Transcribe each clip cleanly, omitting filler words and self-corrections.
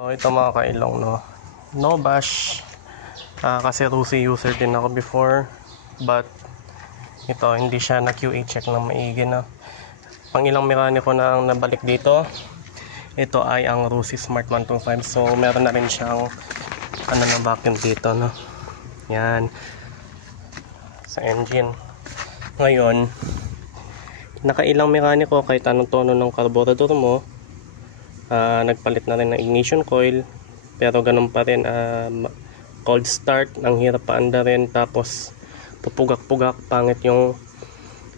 So ito mga kailong, no bash, kasi Rusi user din ako before, but ito hindi siya na QA check ng maigi na. Pang ilang mekaniko na ang nabalik dito. Ito ay ang Rusi Smart 125, so meron na rin siyang na vacuum dito, yan sa engine. Ngayon nakailang mekaniko kahit anong tono ng carburetor mo, nagpalit na rin ng ignition coil, pero ganun pa rin, cold start, ang hirap paanda rin, tapos pupugak-pugak, pangit yung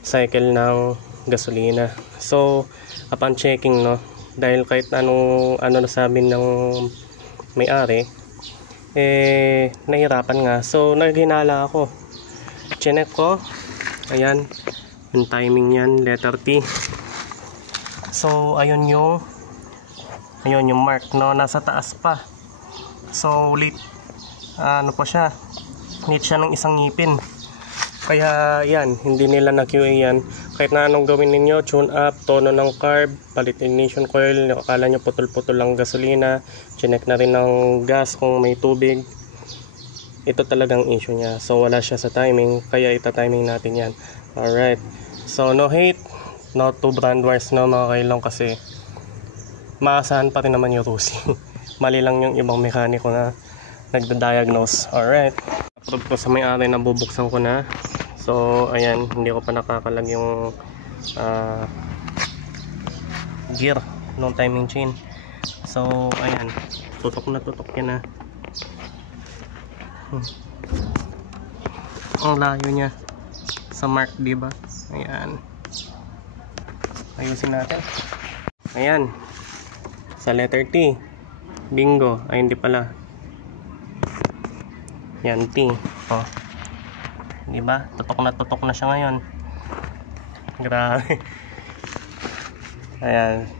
cycle ng gasolina. So upon checking, dahil kahit anong nasabi ng may-ari, nahirapan nga, so naghinala ako, chinek ko, ayan yung timing yan, letter T. So ayun yung mark, nasa taas pa. So late, pa siya, need siya ng isang ngipin. Kaya yan, hindi nila na QA yan. Kahit na anong gawin ninyo, tune up, tono ng carb, palit ignition coil, akala nyo putol-putol lang gasolina, chinek na rin ng gas kung may tubig. Ito talagang issue niya. So wala siya sa timing, kaya ita-timing natin yan. Alright, so no hate, no to brand wars, mga kailong, kasi maasahan pa rin naman yung Rusi. Mali lang yung ibang mekaniko na nagda-diagnose. Alright, approve ko sa may-ari na bubuksan ko na. So ayan, hindi ko pa nakakalag yung gear ng timing chain. So ayan, tutok yan na. Ang layo niya sa mark, diba? Ayan, ayusin natin. Ayan, sa letter T, bingo. Ay hindi pala, yan T, diba? Tutok na siya ngayon. Grabe. Ayan,